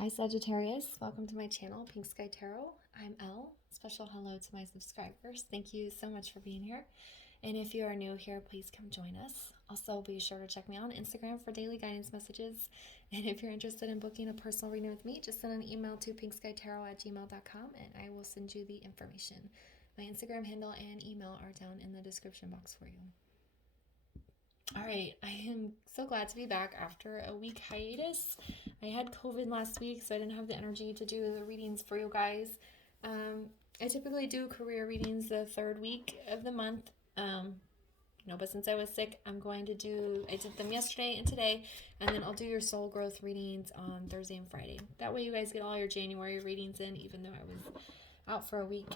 Hi Sagittarius, welcome to my channel, Pink Sky Tarot. I'm Elle. Special hello to my subscribers. Thank you so much for being here. And if you are new here, please come join us. Also, be sure to check me out on Instagram for daily guidance messages. And if you're interested in booking a personal reading with me, just send an email to pinkskytarot@gmail.com and I will send you the information. My Instagram handle and email are down in the description box for you. All right, I am so glad to be back after a week hiatus. I had COVID last week, so I didn't have the energy to do the readings for you guys. I typically do career readings the third week of the month. But since I was sick, I did them yesterday and today, and then I'll do your soul growth readings on Thursday and Friday. That way you guys get all your January readings in, even though I was out for a week.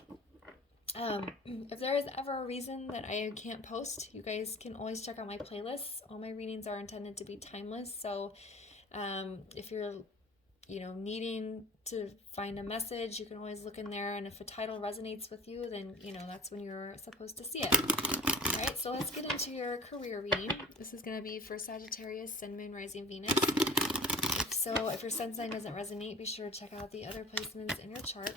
If there is ever a reason that I can't post, you guys can always check out my playlists. All my readings are intended to be timeless, so if you're needing to find a message, you can always look in there, and if a title resonates with you, then that's when you're supposed to see it. All right, so let's get into your career reading. This is going to be for Sagittarius, Sun, Moon, Rising, Venus. If your sun sign doesn't resonate, be sure to check out the other placements in your chart.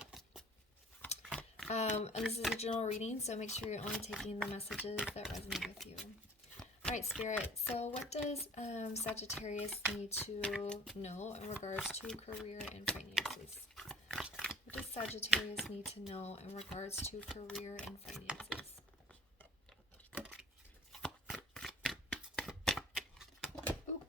And this is a general reading, so make sure you're only taking the messages that resonate with you. All right, Spirit. So what does Sagittarius need to know in regards to career and finances? What does Sagittarius need to know in regards to career and finances? Ooh.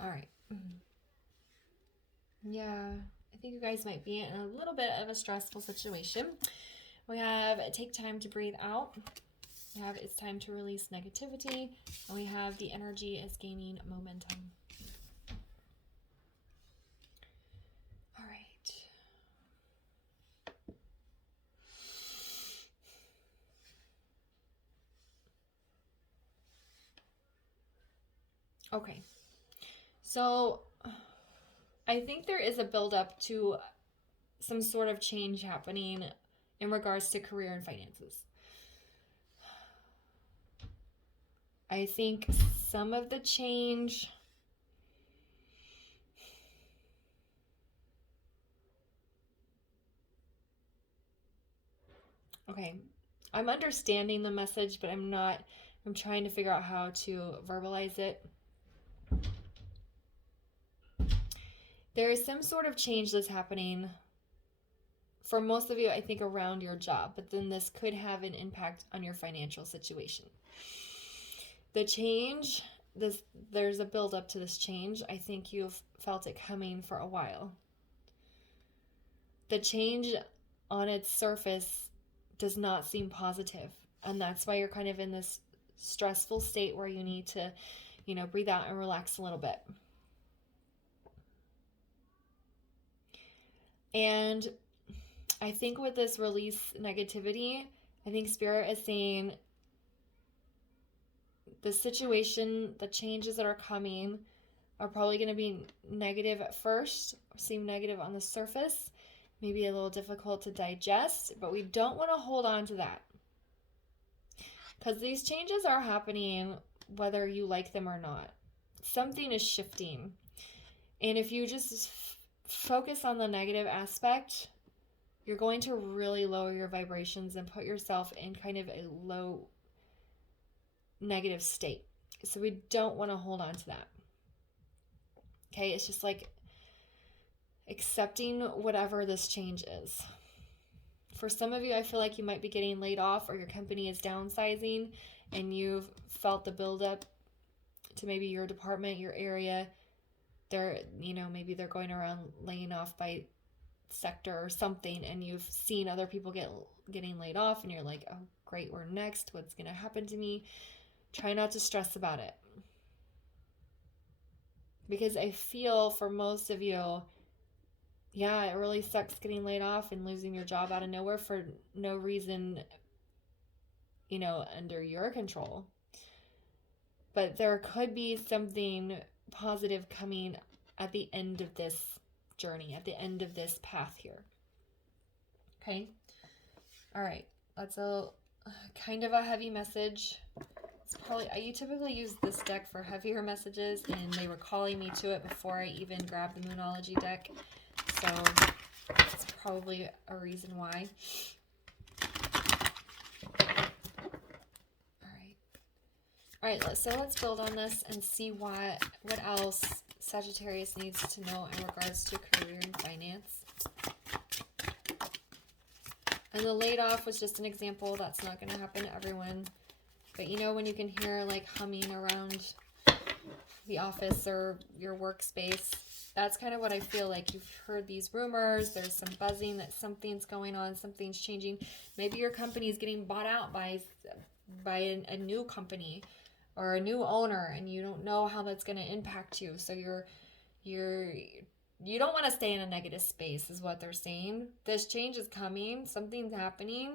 All right. Yeah. I think you guys might be in a little bit of a stressful situation. We have take time to breathe out. We have it's time to release negativity. And we have the energy is gaining momentum. All right. Okay. So I think there is a buildup to some sort of change happening in regards to career and finances. I think some of the change I'm understanding the message, but I'm trying to figure out how to verbalize it. There is some sort of change that's happening for most of you, I think, around your job, but then this could have an impact on your financial situation. The change, there's a build up to this change. I think you've felt it coming for a while. The change on its surface does not seem positive, and that's why you're kind of in this stressful state where you need to, breathe out and relax a little bit. And I think with this release negativity, I think Spirit is saying the situation, the changes that are coming are probably going to be negative at first, seem negative on the surface, maybe a little difficult to digest, but we don't want to hold on to that. Because these changes are happening whether you like them or not. Something is shifting. And if you just focus on the negative aspect, you're going to really lower your vibrations and put yourself in kind of a low negative state. So we don't want to hold on to that. Okay, it's just like accepting whatever this change is. For some of you, I feel like you might be getting laid off or your company is downsizing and you've felt the buildup to maybe your department, your area. Maybe they're going around laying off by sector or something, and you've seen other people getting laid off and you're like, oh great, we're next, what's going to happen to me? Try not to stress about it, because I feel for most of you, yeah, it really sucks getting laid off and losing your job out of nowhere for no reason under your control. But there could be something positive coming at the end of this journey, at the end of this path here. Okay. All right. That's a kind of a heavy message. It's probably, you typically use this deck for heavier messages, and they were calling me to it before I even grabbed the Moonology deck. So that's probably a reason why. All right, so let's build on this and see what else Sagittarius needs to know in regards to career and finance. And the laid off was just an example. That's not going to happen to everyone. But you know, when you can hear like humming around the office or your workspace, that's kind of what I feel like. You've heard these rumors. There's some buzzing that something's going on, something's changing. Maybe your company is getting bought out by a new company or a new owner, and you don't know how that's going to impact you. So you don't want to stay in a negative space is what they're saying. This change is coming. Something's happening.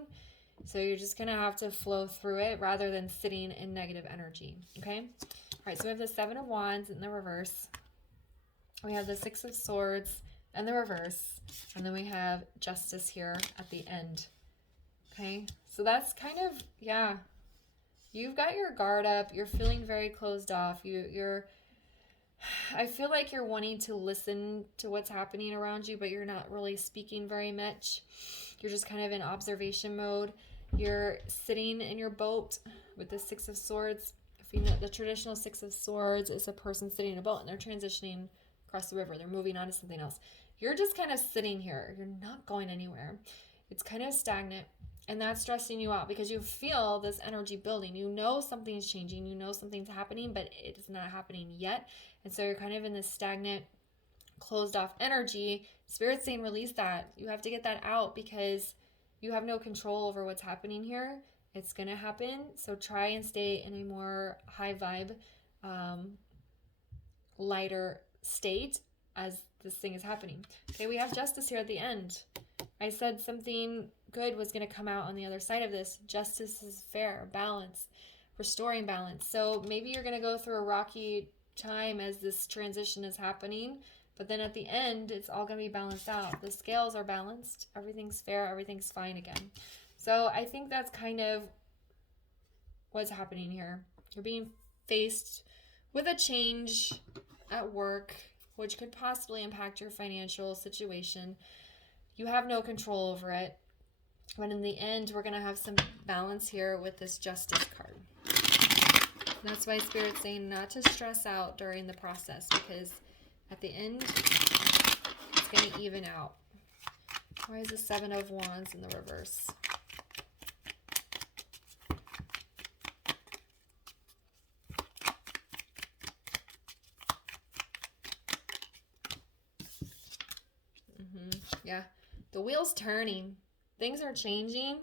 So you're just going to have to flow through it rather than sitting in negative energy. Okay? All right, so we have the Seven of Wands in the reverse. We have the Six of Swords in the reverse. And then we have Justice here at the end. Okay? So that's kind of, yeah. You've got your guard up. You're feeling very closed off. I feel like you're wanting to listen to what's happening around you, but you're not really speaking very much. You're just kind of in observation mode. You're sitting in your boat with the Six of Swords. If you know, the traditional Six of Swords is a person sitting in a boat and they're transitioning across the river. They're moving on to something else. You're just kind of sitting here. You're not going anywhere. It's kind of stagnant. And that's stressing you out because you feel this energy building. You know something's changing. You know something's happening, but it's not happening yet. And so you're kind of in this stagnant, closed off energy. Spirit's saying release that. You have to get that out because you have no control over what's happening here. It's going to happen. So try and stay in a more high vibe, lighter state as this thing is happening. Okay, we have Justice here at the end. I said something good was going to come out on the other side of this. Justice is fair, balance, restoring balance. So maybe you're going to go through a rocky time as this transition is happening, but then at the end, it's all going to be balanced out. The scales are balanced. Everything's fair. Everything's fine again. So I think that's kind of what's happening here. You're being faced with a change at work, which could possibly impact your financial situation. You have no control over it. But in the end, we're going to have some balance here with this Justice card. That's why Spirit's saying not to stress out during the process, because at the end, it's going to even out. Why is the Seven of Wands in the reverse? Yeah, the wheel's turning. Things are changing,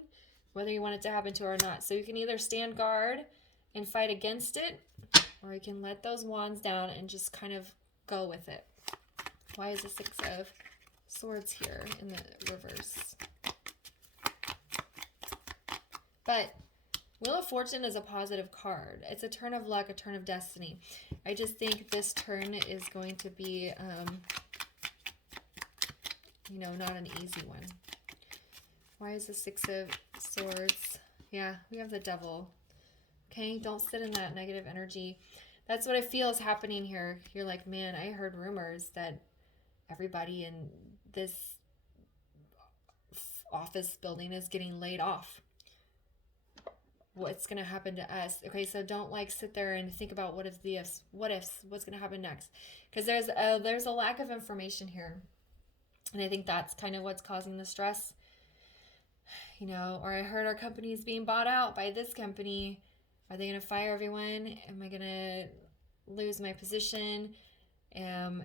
whether you want it to happen to or not. So you can either stand guard and fight against it, or you can let those wands down and just kind of go with it. Why is the Six of Swords here in the reverse? But Wheel of Fortune is a positive card. It's a turn of luck, a turn of destiny. I just think this turn is going to be, not an easy one. Why is the Six of Swords? Yeah, we have the Devil. Okay, don't sit in that negative energy. That's what I feel is happening here. You're like, man, I heard rumors that everybody in this office building is getting laid off. What's going to happen to us? Okay, so don't sit there and think about what ifs, what's going to happen next. Because there's a lack of information here. And I think that's kind of what's causing the stress. Or I heard our company's being bought out by this company. Are they going to fire everyone? Am I going to lose my position? Am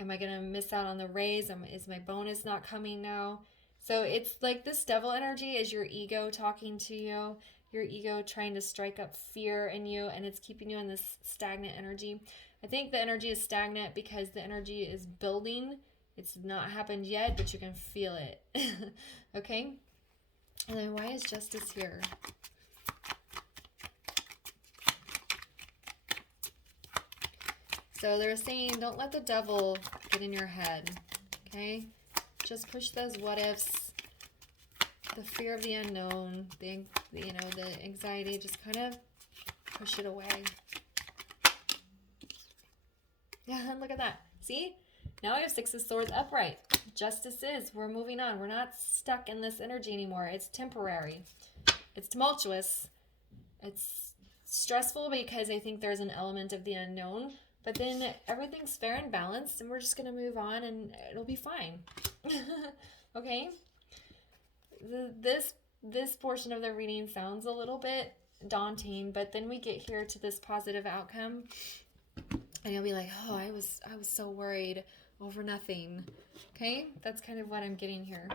I going to miss out on the raise? Is my bonus not coming now? So it's like this devil energy is your ego talking to you. Your ego trying to strike up fear in you, and it's keeping you in this stagnant energy. I think the energy is stagnant because the energy is building. It's not happened yet, but you can feel it. Okay? And then why is Justice here? So they're saying don't let the devil get in your head. Okay? Just push those what ifs, the fear of the unknown, the you know, the anxiety, just kind of push it away. Yeah, look at that. See? Now I have Six of Swords upright. Justice is. We're moving on. We're not stuck in this energy anymore. It's temporary. It's tumultuous. It's stressful because I think there's an element of the unknown. But then everything's fair and balanced, and we're just going to move on, and it'll be fine. Okay? This portion of the reading sounds a little bit daunting, but then we get here to this positive outcome, and you'll be like, oh, I was so worried over nothing. Okay? That's kind of what I'm getting here.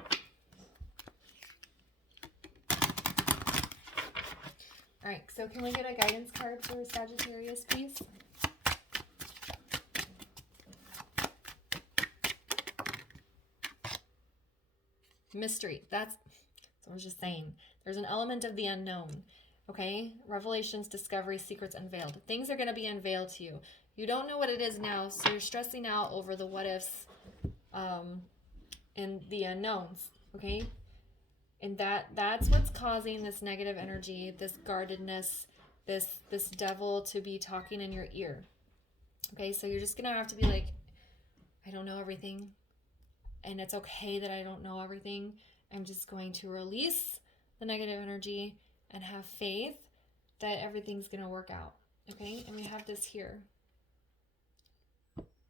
All right, so can we get a guidance card for Sagittarius, please? Mystery. That's what I was just saying. There's an element of the unknown. Okay? Revelations, discovery, secrets unveiled. Things are going to be unveiled to you. You don't know what it is now, so you're stressing out over the what ifs and the unknowns. Okay? And that's what's causing this negative energy, this guardedness, this devil to be talking in your ear. Okay? So you're just going to have to be like, I don't know everything. And it's okay that I don't know everything. I'm just going to release the negative energy and have faith that everything's going to work out. Okay? And we have this here.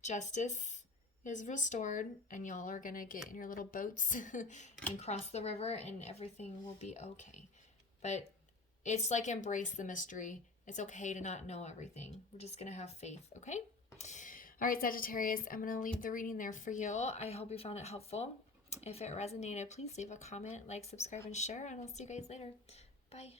Justice is restored, and y'all are going to get in your little boats and cross the river, and everything will be okay. But it's like embrace the mystery. It's okay to not know everything. We're just going to have faith. Okay? All right, Sagittarius, I'm going to leave the reading there for you. I hope you found it helpful. If it resonated, please leave a comment, like, subscribe, and share, and I'll see you guys later. Bye.